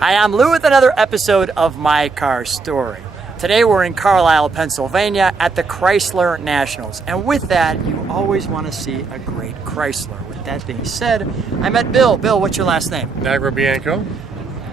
Hi, I'm Lou with another episode of My Car Story. Today we're in Carlisle, Pennsylvania at the Chrysler Nationals. And with that, you always want to see a great Chrysler. With that being said, I met Bill. Bill, what's your last name? Nagribianko.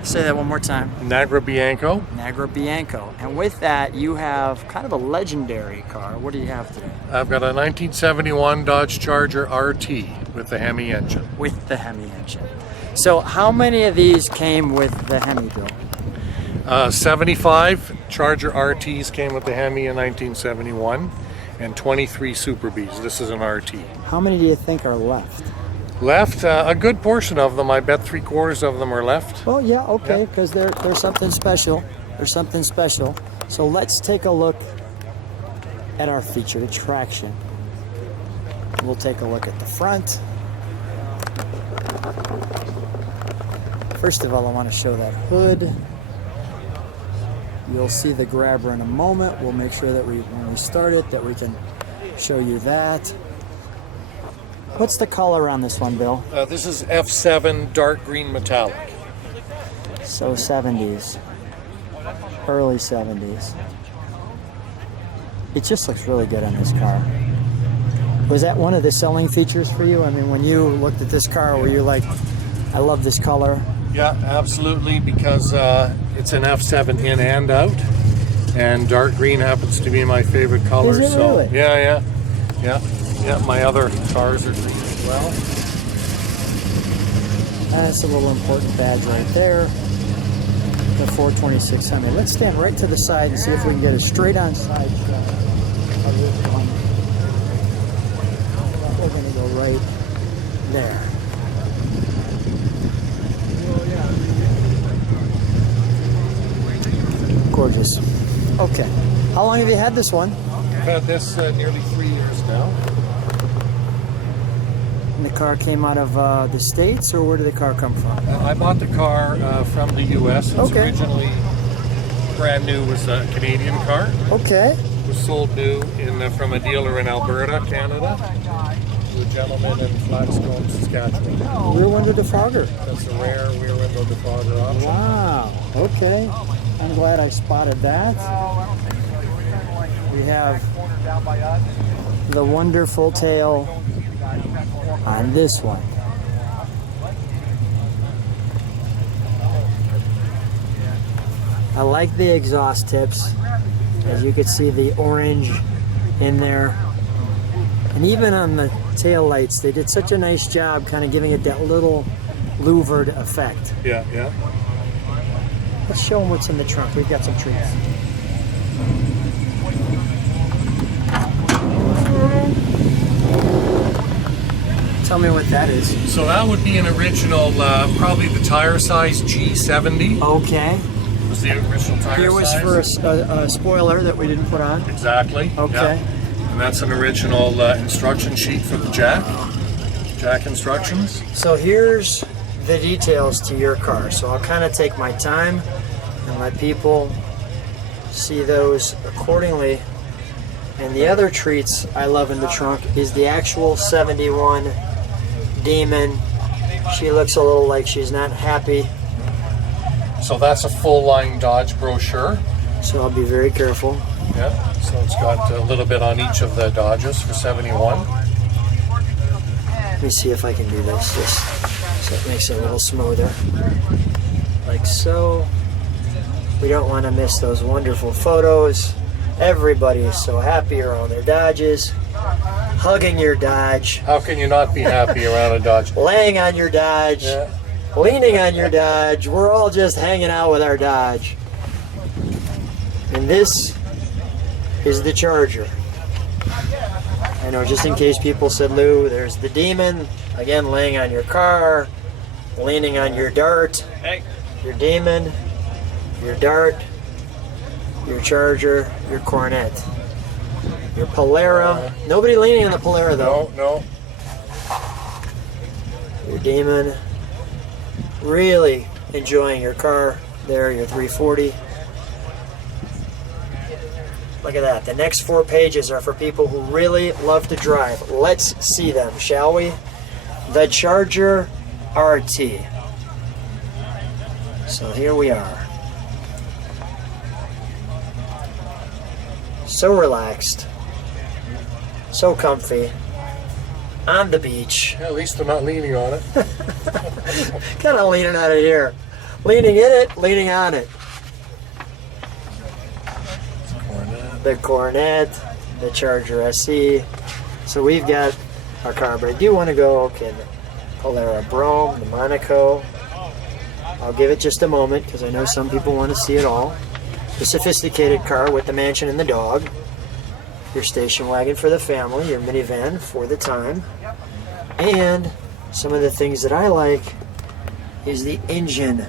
Say that one more time. Nagribianko. Nagribianko. And with that, you have kind of a legendary car. What do you have today? I've got a 1971 Dodge Charger RT with the Hemi engine. With the Hemi engine. So how many of these came with the Hemi, Bill? 75 Charger RTs came with the Hemi in 1971 and 23 Super Bs. This is an RT. How many do you think are left? Left, a good portion of them. I bet 3/4 of them are left. Well, yeah, okay, because they're something special. There's something special. So let's take a look at our featured attraction. We'll take a look at the front. First of all, I want to show that hood. You'll see the grabber in a moment. We'll make sure that when we start it, that we can show you that. What's the color on this one, Bill? This is F7 dark green metallic. So 70s, early 70s. It just looks really good on this car. Was that one of the selling features for you? I mean, when you looked at this car, were you like, I love this color? Yeah, absolutely, because it's an F7 in and out, and dark green happens to be my favorite color. Is it so really? yeah. My other cars are green as well. That's a little important badge right there. The 426 Hemi. Let's stand right to the side and see if we can get a straight-on side shot of this one. We're going to go right there. Gorgeous. Okay. How long have you had this one? I've had this nearly 3 years now. And the car came out of the States, or where did the car come from? I bought the car from the U.S. It's Okay. originally brand new. It was a Canadian car. Okay. It was sold new from a dealer in Alberta, Canada, to a gentleman in Flatstone, Saskatchewan. Rear window defogger. That's a rare rear window defogger option. Wow. Okay. I'm glad I spotted that. We have the wonderful tail on this one. I like the exhaust tips. As you can see, the orange in there. And even on the tail lights, they did such a nice job kind of giving it that little louvered effect. Yeah. Let's show them what's in the trunk. We've got some treats. Tell me what that is. So that would be an original, probably the tire size G70. Okay. Was the original tire Here was size. for a spoiler that we didn't put on. Exactly. Okay. Yeah. And that's an original instruction sheet for the jack instructions. So here's the details to your car. So I'll kind of take my time and let people see those accordingly. And the other treats I love in the trunk is the actual 71 Demon. She looks a little like she's not happy. So that's a full line Dodge brochure. So I'll be very careful. Yeah. So it's got a little bit on each of the Dodges for 71. Let me see if I can do this just so it makes it a little smoother. Like so. We don't want to miss those wonderful photos. Everybody is so happy around their Dodges. Hugging your Dodge. How can you not be happy around a Dodge? Laying on your Dodge. Yeah. Leaning on your Dodge. We're all just hanging out with our Dodge. And this is the Charger. I know, just in case people said, Lou, there's the Demon. Again, laying on your car. Leaning on your Dart. Your Demon. Your Dart. Your Charger. Your Coronet. Your Polara. Nobody leaning on the Polara, though. No. Your Demon. Really enjoying your car there, your 340. Look at that. The next 4 pages are for people who really love to drive. Let's see them, shall we? The Charger RT. So here we are. So relaxed. So comfy. On the beach. Yeah, at least they're not leaning on it. Kind of leaning on it here. Leaning in it, leaning on it. Coronet. The Coronet, the Charger SE. So we've got our car, but I do want to go, okay, the Polara Brome, the Monaco. I'll give it just a moment because I know some people want to see it all. The sophisticated car with the mansion and the dog. Your station wagon for the family, your minivan for the time. And some of the things that I like is the engine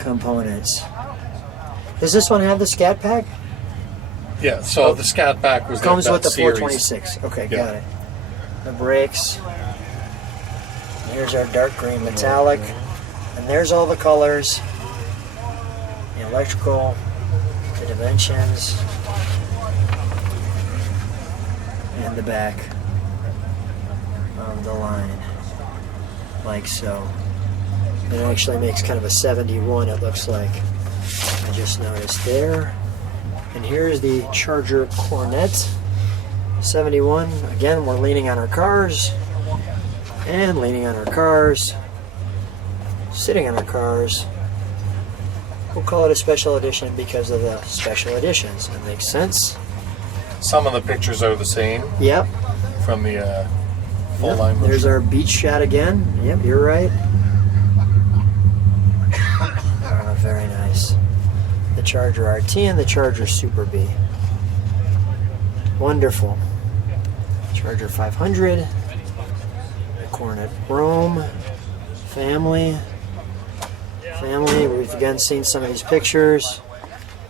components. Does this one have the Scat Pack? Yeah, so the Scat Pack was Comes that with the series. 426. Okay, Yeah. got it. The brakes. Here's our dark green metallic. And there's all the colors. The electrical, the dimensions, and the back of the line. Like so. It actually makes kind of a 71, it looks like. I just noticed there. And here's the Charger Coronet 71. Again, we're leaning on our cars. And leaning on our cars. Sitting on our cars. We'll call it a special edition because of the special editions. That makes sense. Some of the pictures are the same Yep. from the full Yep. line. There's our beach shot again. Yep, you're right. Oh, very nice. The Charger RT and the Charger Super B. Wonderful. Charger 500. The Coronet Brome. Family. We've again seen some of these pictures.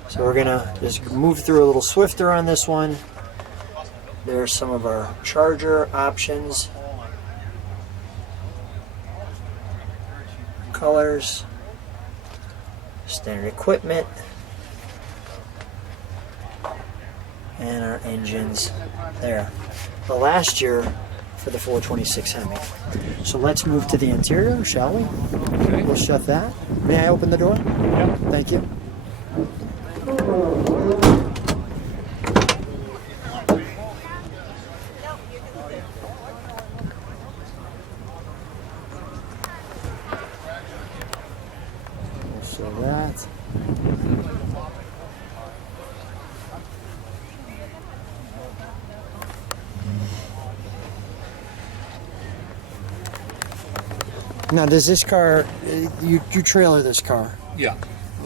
So we're gonna just move through a little swifter on this one. There's some of our Charger options. Colors. Standard equipment. And our engines there. The last year for the 426 Hemi. So let's move to the interior, shall we? Okay. We'll shut that. May I open the door? Yep. Thank you. We'll show that. Now, does this car, you trailer this car? Yeah.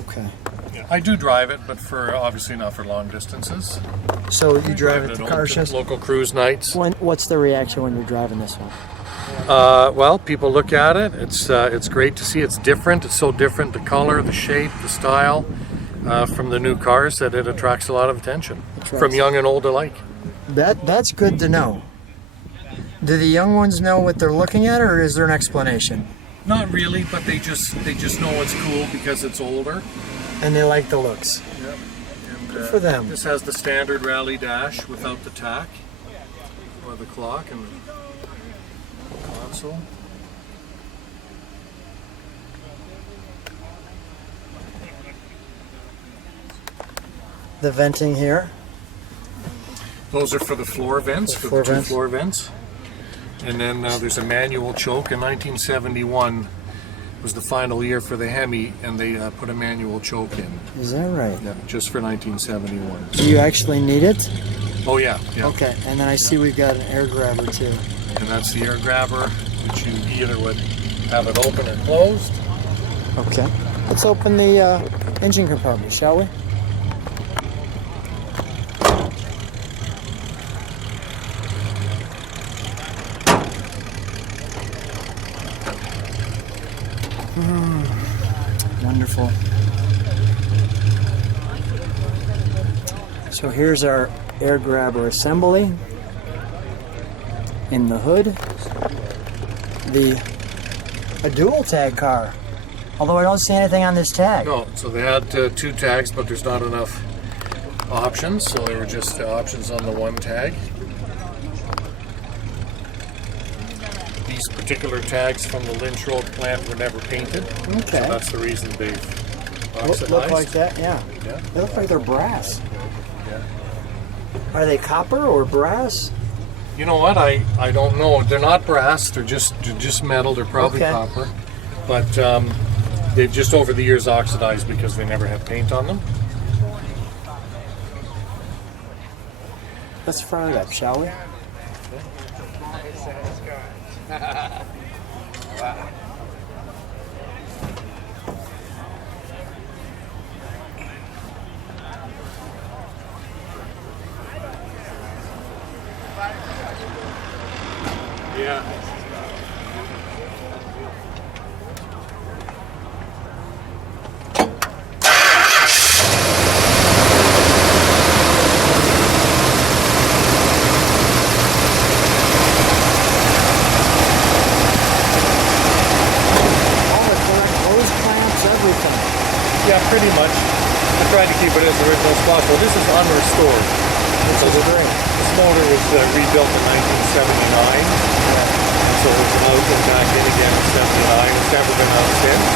Okay. Yeah. I do drive it, but for obviously not for long distances. So you drive it to car shows? Local cruise nights. What's the reaction when you're driving this one? Well, people look at it. It's great to see. It's different. It's so different. The color, the shape, the style from the new cars that it attracts a lot of attention from young and old alike. That's good to know. Do the young ones know what they're looking at, or is there an explanation? Not really, but they just know it's cool because it's older. And they like the looks. Yep. And, Good for them. This has the standard rally dash without the tack or the clock and the console. The venting here. Those are for the floor vents, The for floor the two vents. floor vents. And then there's a manual choke. In 1971 was the final year for the Hemi, and they put a manual choke in. Is that right? Yeah, just for 1971. Do you actually need it? Oh yeah, yeah. Okay, and then I see we've got an air grabber too. And that's the air grabber, which you either would have it open or closed. Okay. Let's open the engine compartment, shall we? Wonderful. So here's our air grabber assembly in the hood. A dual tag car, although I don't see anything on this tag. No, so they had two tags, but there's not enough options, so they were just options on the one tag. these particular tags from the Lynch Road plant were never painted. Okay. So that's the reason they've oxidized. Look like that, yeah. They look like they're brass. Yeah. Are they copper or brass? You know what? I don't know. They're not brass. They're just metal. They're probably Okay. copper. But they've just over the years oxidized because they never had paint on them. Let's fry it up, shall we? Yeah. Yeah, pretty much. I tried to keep it as original as possible. This is unrestored. This is great. This motor was rebuilt in 1979. So it's out and back in again in 79. It's never been out since.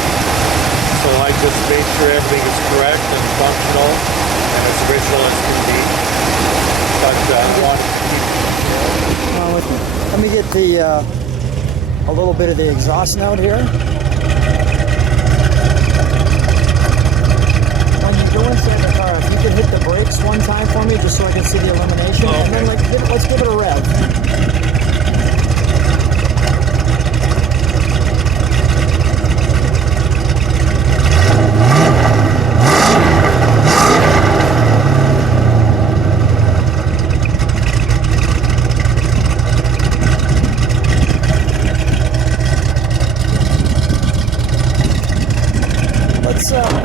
So I just made sure everything is correct and functional and as original as can be. But I wanted to keep Let me get the a little bit of the exhaust note here. When you go inside the car, if you could hit the brakes one time for me, just so I can see the illumination, and then let's give it a rev.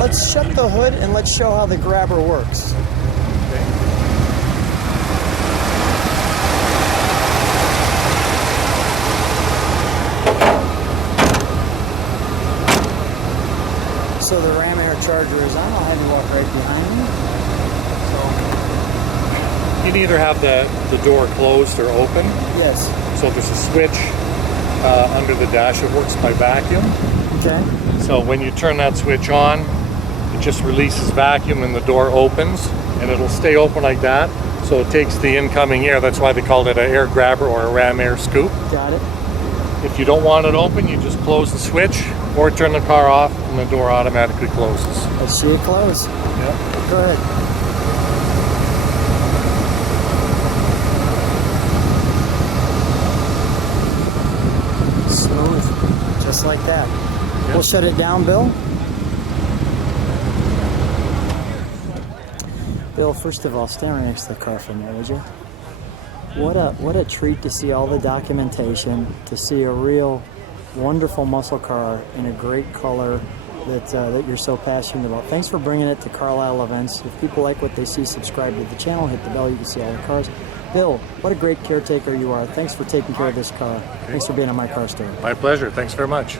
Let's shut the hood and let's show how the grabber works. So the ram air charger is on. I'll have you walk right behind me. You can either have the door closed or open. Yes. So there's a switch under the dash. It works by vacuum. Okay. So when you turn that switch on, it just releases vacuum and the door opens, and it'll stay open like that. So it takes the incoming air. That's why they called it an air grabber or a ram air scoop. Got it. If you don't want it open, you just close the switch or turn the car off and the door automatically closes. Let's see it close. Yep. Go ahead. Smooth. Just like that. Yep. We'll shut it down, Bill. Bill, first of all, stand right next to the car for a minute, would you? What a treat to see all the documentation, to see a real wonderful muscle car in a great color that you're so passionate about. Thanks for bringing it to Carlisle events. If people like what they see, subscribe to the channel, hit the bell, you can see all the cars. Bill, what a great caretaker you are. Thanks for taking care of this car. Thanks for being on My Car Story. My pleasure. Thanks very much.